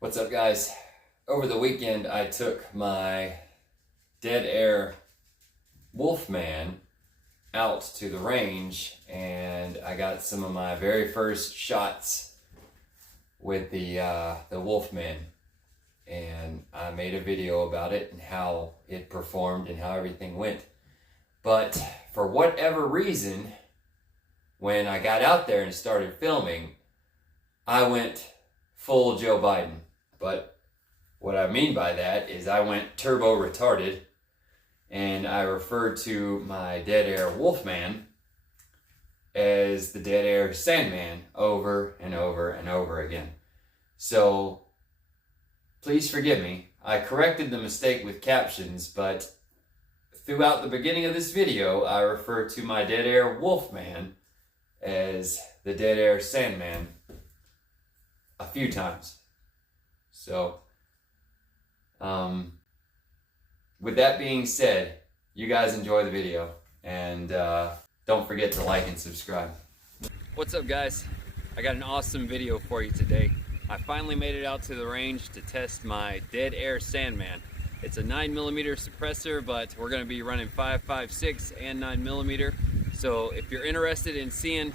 What's up, guys? Over the weekend I took my Dead Air Wolfman out to the range and I got some of my very first shots with the Wolfman, and I made a video about it and how it performed and how everything went. But for whatever reason, when I got out there and started filming, I went full Joe Biden. But what I mean by that is I went turbo retarded, and I referred to my Dead Air Wolfman as the Dead Air Sandman over and over and over again. So please forgive me. I corrected the mistake with captions, but throughout the beginning of this video, I referred to my Dead Air Wolfman as the Dead Air Sandman a few times. So, with that being said, you guys enjoy the video, and don't forget to like and subscribe. What's up, guys? I got an awesome video for you today. I finally made it out to the range to test my Dead Air Sandman. It's a 9mm suppressor, but we're going to be running 5.56 and 9mm. So if you're interested in seeing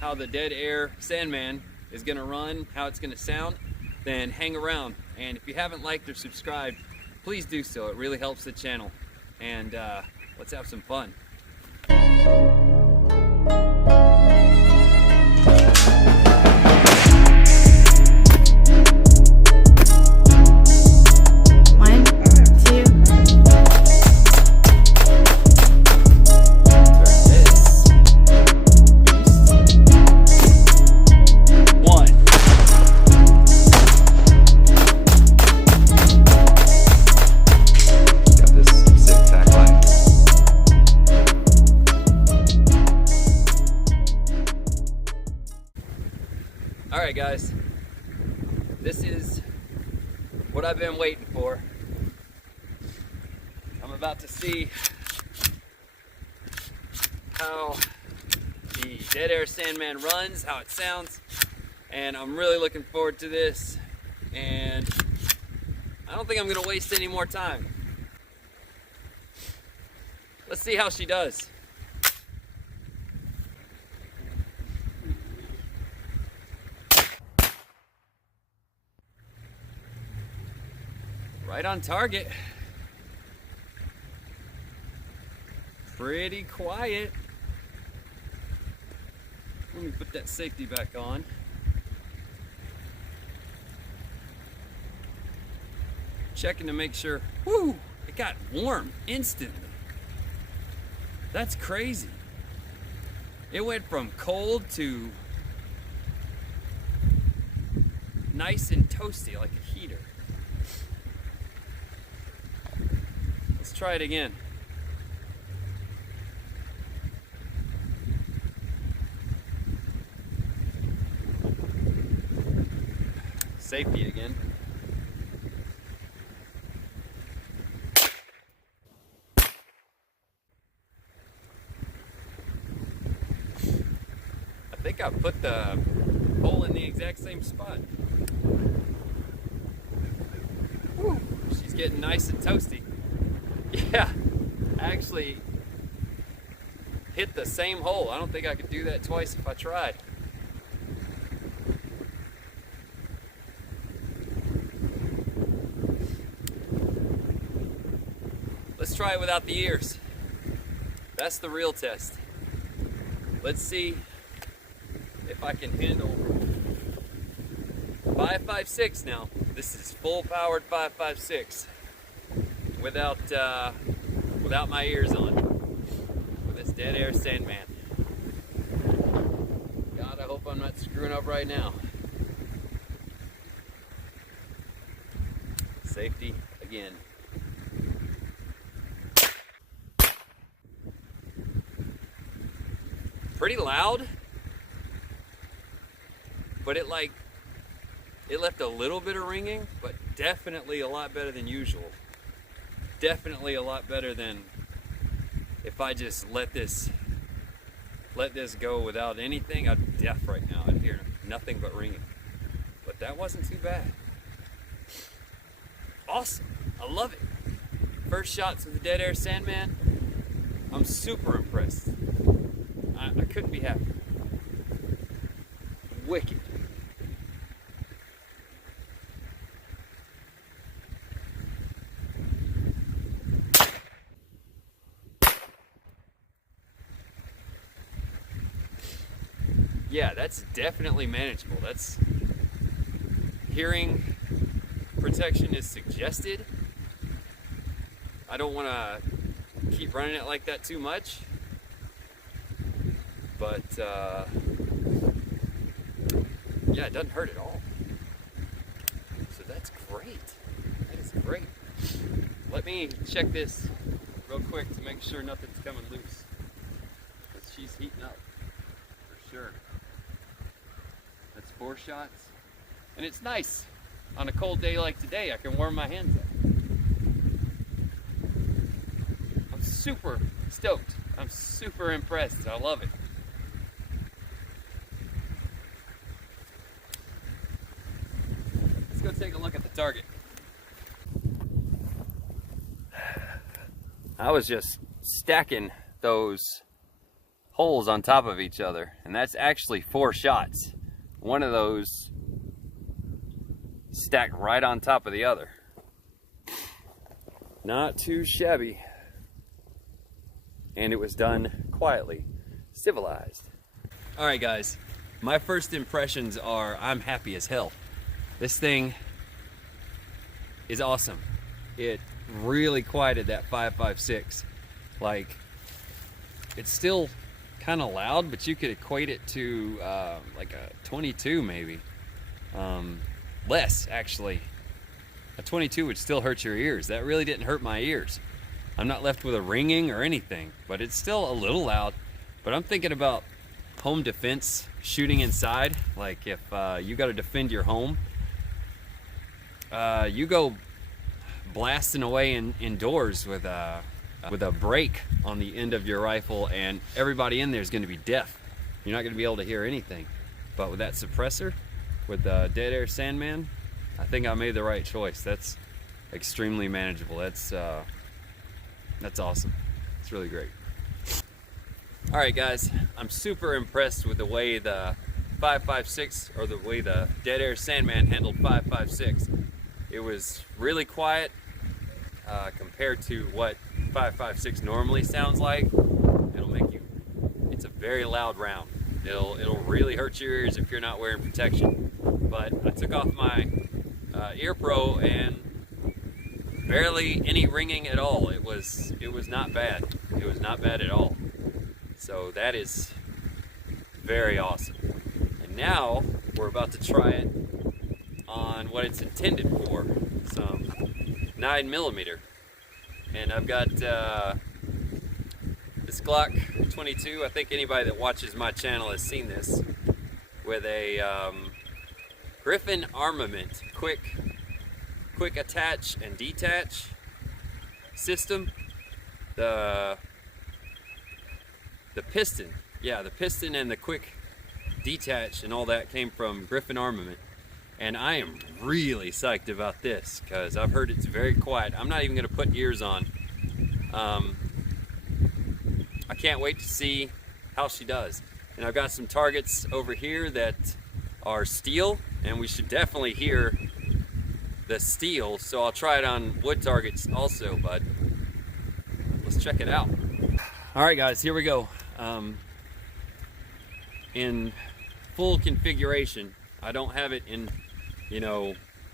how the Dead Air Sandman is going to run, how it's going to sound, then hang around. And if you haven't liked or subscribed, please do so. It really helps the channel. And let's have some fun. Alright, guys, this is what I've been waiting for. I'm about to see how the Dead Air Sandman runs, how it sounds, and I'm really looking forward to this, and I don't think I'm going to waste any more time. Let's see how she does. Right on target. Pretty quiet. Let me put that safety back on. Checking to make sure. Whoo! It got warm instantly. That's crazy. It went from cold to nice and toasty like a heater. Let's try it again. Safety again. I think I put the hole in the exact same spot. Whew, she's getting nice and toasty. Yeah, I actually hit the same hole. I don't think I could do that twice if I tried. Let's try it without the ears. That's the real test. Let's see if I can handle 5.56 now. This is full powered 5.56. Without my ears on, with this Dead Air Sandman. God, I hope I'm not screwing up right now. Safety again. Pretty loud, but it left a little bit of ringing, but definitely a lot better than usual. Definitely a lot better than if I just let this go without anything. I'm deaf right now. I'd hear nothing but ringing. But that wasn't too bad. awesome. I love it. First shots with the Dead Air Sandman, I'm super impressed. I couldn't be happier. Wicked. Yeah, that's definitely manageable. That's hearing protection is suggested. I don't want to keep running it like that too much, but yeah, it doesn't hurt at all. So that's great. That is great. Let me check this real quick to make sure nothing's coming loose, because she's heating up for sure. That's 4 shots, and it's nice on a cold day like today. I can warm my hands up. I'm super stoked. I'm super impressed. I love it. Let's go take a look at the target. I was just stacking those holes on top of each other, and that's actually 4 shots. One of those stacked right on top of the other. Not too shabby. And it was done quietly, civilized. All right, guys, my first impressions are I'm happy as hell. This thing is awesome. It really quieted that 5.56. Like, it's still kind of loud, but you could equate it to like a 22 maybe. Less, actually. A 22 would still hurt your ears. That really didn't hurt my ears. I'm not left with a ringing or anything, but it's still a little loud. But I'm thinking about home defense, shooting inside. Like if you got to defend your home, you go blasting away indoors with a break on the end of your rifle, and everybody in there is going to be deaf. You're not going to be able to hear anything. But with that suppressor, with the Dead Air Sandman, I think I made the right choice. That's extremely manageable. That's awesome. It's really great. All right, guys, I'm super impressed with the way the 5.56, or the way the Dead Air Sandman handled 5.56. It was really quiet compared to what 5.56 normally sounds like. It's a very loud round. It'll really hurt your ears if you're not wearing protection. But I took off my ear pro and barely any ringing at all. It was not bad. It was not bad at all. So that is very awesome. And now we're about to try it on what it's intended for, some 9mm. And I've got this Glock 22. I think anybody that watches my channel has seen this, with a Griffin armament, quick attach and detach system. The piston, yeah, the piston and the quick detach and all that came from Griffin armament. And I am really psyched about this because I've heard it's very quiet. I'm not even going to put ears on. I can't wait to see how she does. And I've got some targets over here that are steel, and we should definitely hear the steel, so I'll try it on wood targets also, but let's check it out. All right, guys, here we go. In full configuration. I don't have it in,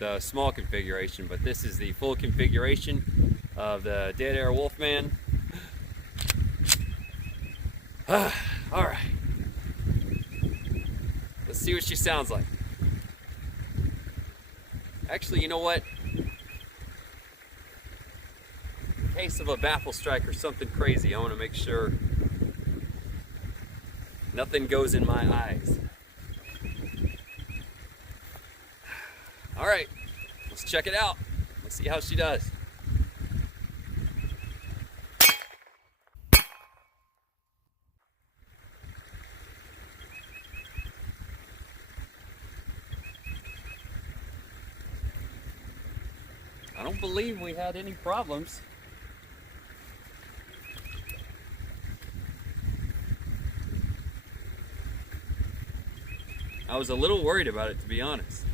the small configuration, but this is the full configuration of the Dead Air Wolfman. All right. Let's see what she sounds like. Actually, you know what? In case of a baffle strike or something crazy, I want to make sure nothing goes in my eyes. All right, let's check it out. Let's see how she does. I don't believe we had any problems. I was a little worried about it, to be honest.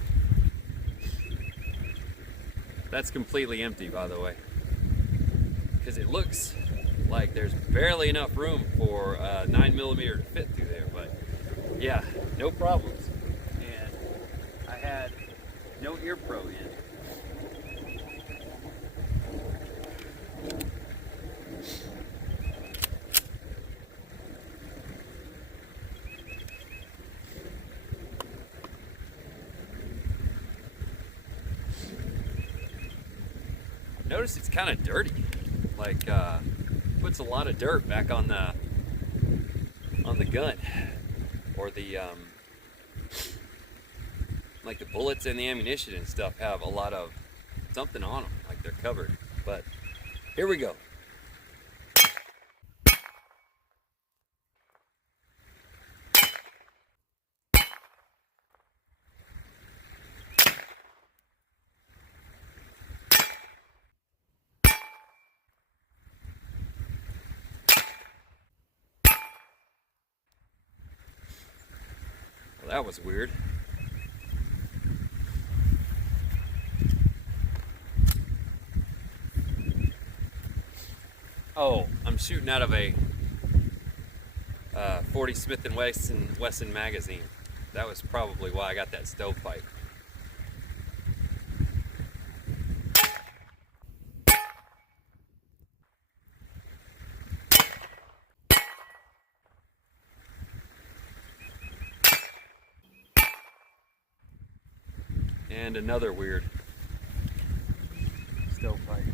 That's completely empty, by the way, because it looks like there's barely enough room for a 9mm to fit through there, but yeah, no problems. And I had no ear pro in. Notice it's kind of dirty, like puts a lot of dirt back on the gun, or the like the bullets and the ammunition and stuff have a lot of something on them, like they're covered. But here we go. Well, that was weird. Oh, I'm shooting out of a 40 Smith & Wesson magazine. That was probably why I got that stovepipe. And another weird stovepipe.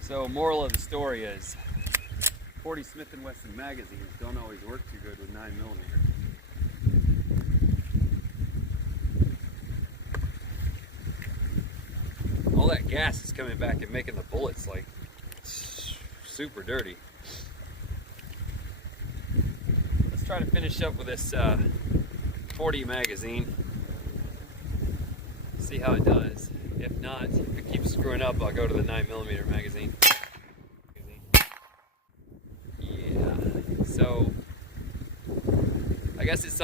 So, moral of the story is 40 Smith & Wesson magazines don't always work too good with 9mm. All that gas is coming back and making the bullets like super dirty. Let's try to finish up with this 40 magazine. See how it does. If not, if it keeps screwing up, I'll go to the 9mm magazine. Yeah, so I guess it's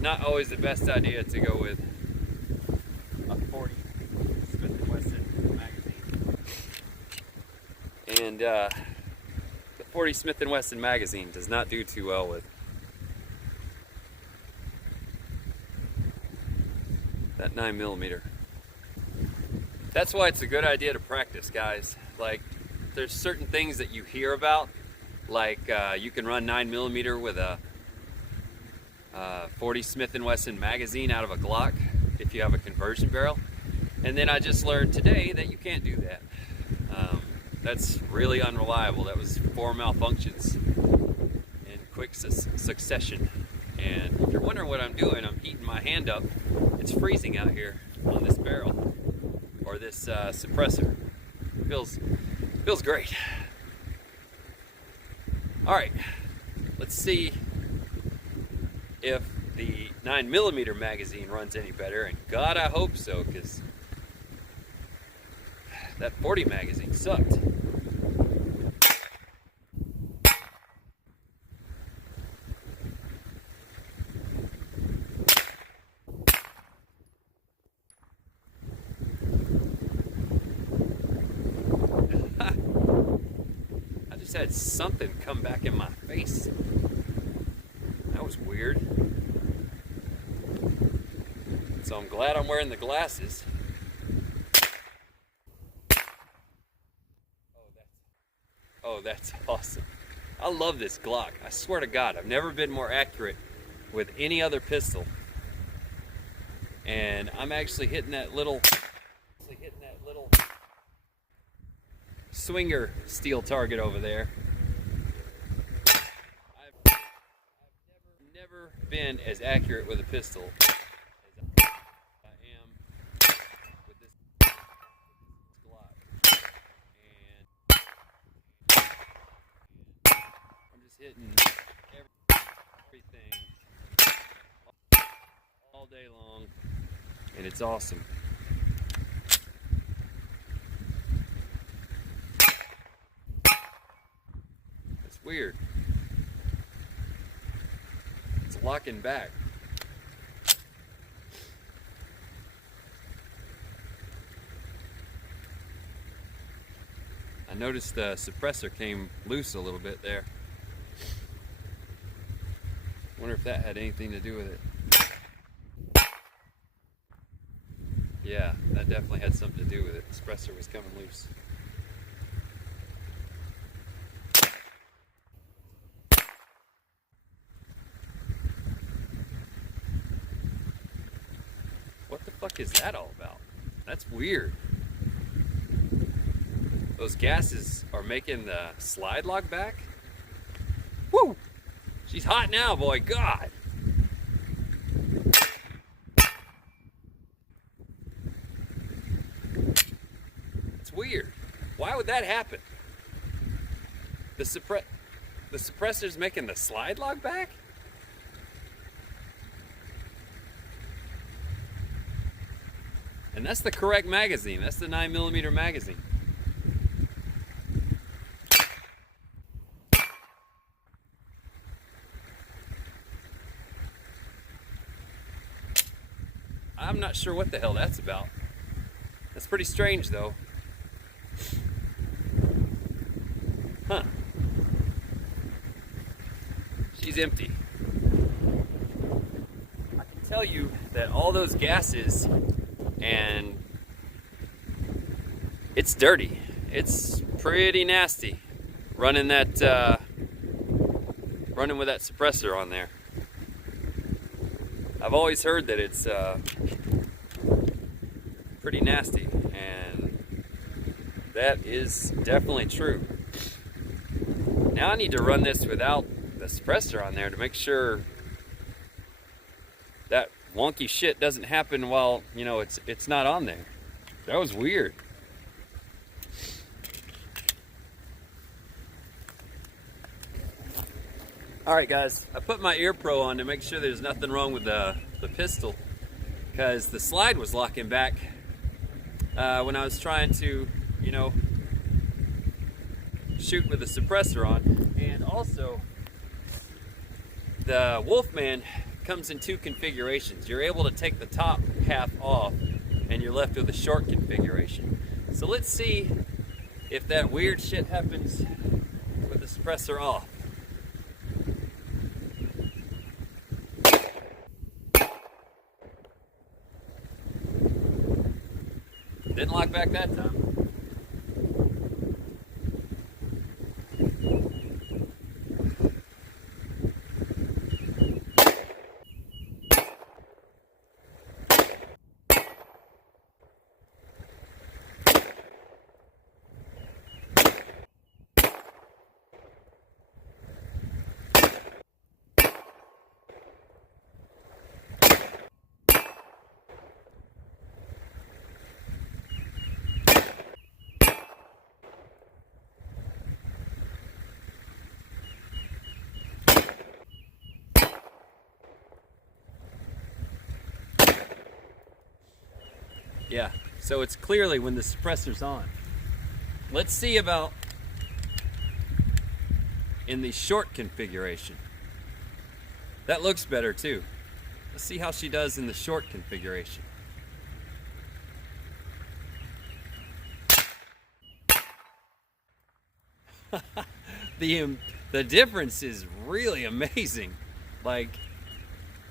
not always the best idea to go with a 40 Smith & Wesson magazine. And the 40 Smith & Wesson magazine does not do too well with that 9mm. That's why it's a good idea to practice, guys. Like, there's certain things that you hear about, like you can run 9mm with a 40 Smith & Wesson magazine out of a Glock if you have a conversion barrel. And then I just learned today that you can't do that. That's really unreliable. That was 4 malfunctions in quick succession. And if you're wondering what I'm doing, I'm heating my hand up. It's freezing out here on this barrel. Or this suppressor. Feels great. Alright, let's see if the 9mm magazine runs any better, and God, I hope so, because that 40 magazine sucked. Had something come back in my face. That was weird. So I'm glad I'm wearing the glasses. Oh, that's awesome. I love this Glock. I swear to God, I've never been more accurate with any other pistol. And I'm actually hitting that little swinger steel target over there. I've never been as accurate with a pistol as I am with this Glock. And I'm just hitting everything. and it's awesome. It's weird. It's locking back. I noticed the suppressor came loose a little bit there. Wonder if that had anything to do with it. Yeah, that definitely had something to do with it. The suppressor was coming loose. What the fuck is that all about? That's weird. Those gases are making the slide lock back? Woo! She's hot now, boy. God! It's weird. Why would that happen? The suppressor's making the slide lock back? And that's the correct magazine. That's the 9mm magazine. I'm not sure what the hell that's about. That's pretty strange though. Huh. She's empty. I can tell you that all those gases, and it's dirty. It's pretty nasty running that running with that suppressor on there. I've always heard that it's pretty nasty, and that is definitely true. Now I need to run this without the suppressor on there to make sure that wonky shit doesn't happen while, you know, it's not on there. That was weird. Alright guys, I put my ear pro on to make sure there's nothing wrong with the pistol, because the slide was locking back when I was trying to, you know, shoot with the suppressor on. And also, the Wolfman comes in two configurations. You're able to take the top half off and you're left with a short configuration. So let's see if that weird shit happens with the suppressor off. Didn't lock back that time. Yeah, so it's clearly when the suppressor's on. Let's see about in the short configuration. That looks better too. Let's see how she does in the short configuration. The difference is really amazing. Like,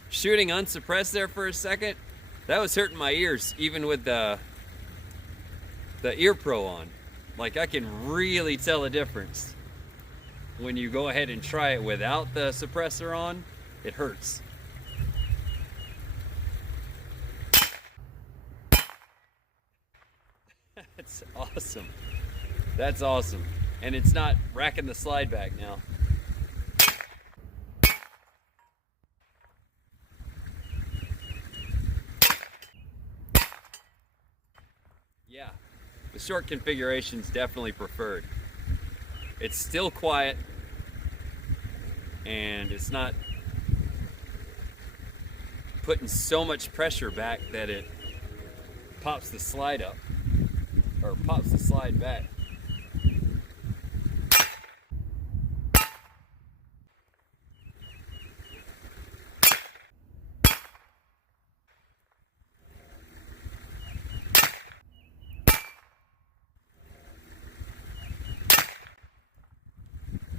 shooting unsuppressed there for a second, that was hurting my ears, even with the ear pro on. Like, I can really tell a difference. When you go ahead and try it without the suppressor on, it hurts. That's awesome. That's awesome. And it's not racking the slide back now. Yeah, the short configuration is definitely preferred. It's still quiet, and it's not putting so much pressure back that it pops the slide up, or pops the slide back.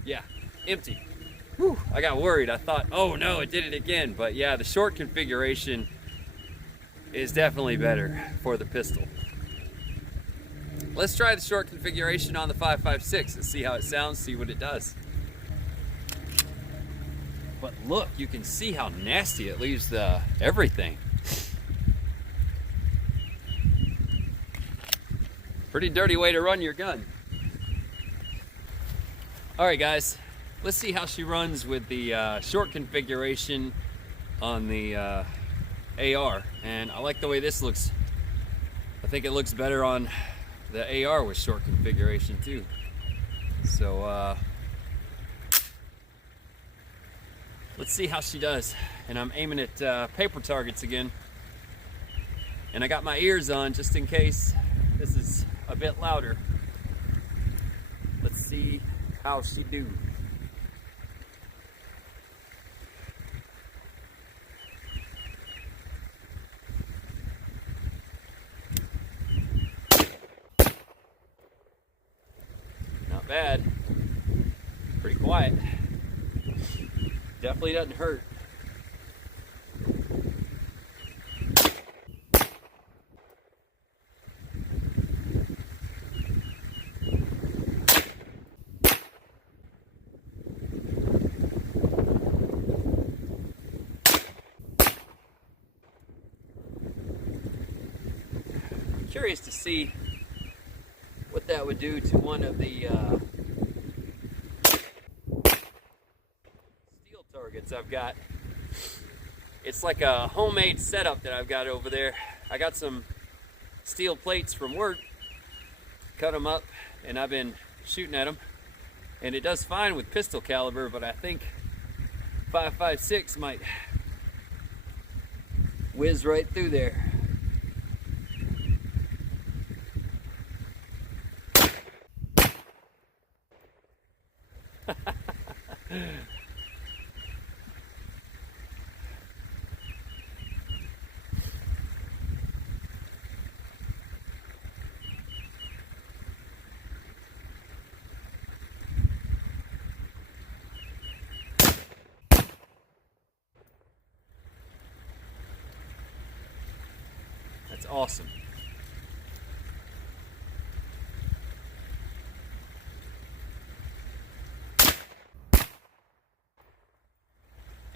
Yeah, empty. Whew, I got worried. I thought, oh no, it did it again. But yeah, the short configuration is definitely better for the pistol. Let's try the short configuration on the 5.56 and see how it sounds, see what it does. But look, you can see how nasty it leaves everything. Pretty dirty way to run your gun. All right, guys, let's see how she runs with the short configuration on the AR. And I like the way this looks. I think it looks better on the AR with short configuration too. So let's see how she does. And I'm aiming at paper targets again. And I got my ears on just in case this is a bit louder. Let's see how she do. Not bad. Pretty quiet. Definitely doesn't hurt. Curious to see what that would do to one of the steel targets I've got. It's like a homemade setup that I've got over there. I got some steel plates from work, cut them up, and I've been shooting at them. And it does fine with pistol caliber, but I think 5.56 might whiz right through there. That's awesome.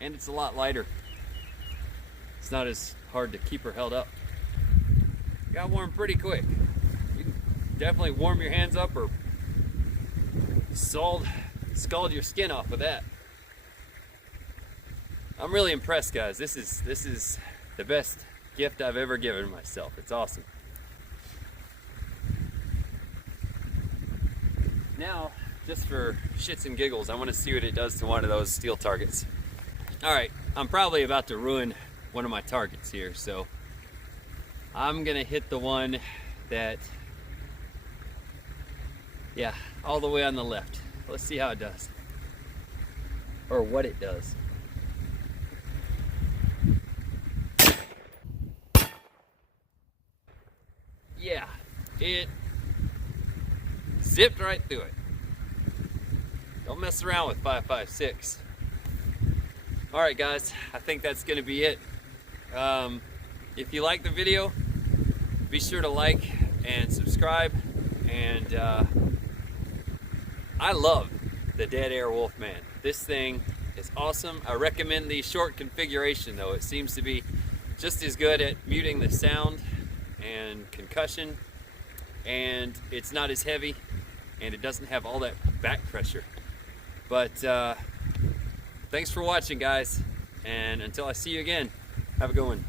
And it's a lot lighter. It's not as hard to keep her held up. Got warm pretty quick. You can definitely warm your hands up or scald your skin off with that. I'm really impressed, guys. This is the best gift I've ever given myself. It's awesome. Now, just for shits and giggles, I want to see what it does to one of those steel targets. All right, I'm probably about to ruin one of my targets here, so I'm gonna hit the one that, yeah, all the way on the left. Let's see how it does, or what it does. Yeah, it zipped right through it. Don't mess around with 5.56. All right, guys, I think that's gonna be it. If you like the video, be sure to like and subscribe. And I love the Dead Air Wolfman. This thing is awesome. I recommend the short configuration though. It seems to be just as good at muting the sound and concussion, and it's not as heavy, and it doesn't have all that back pressure. But thanks for watching, guys, and until I see you again, have a good one.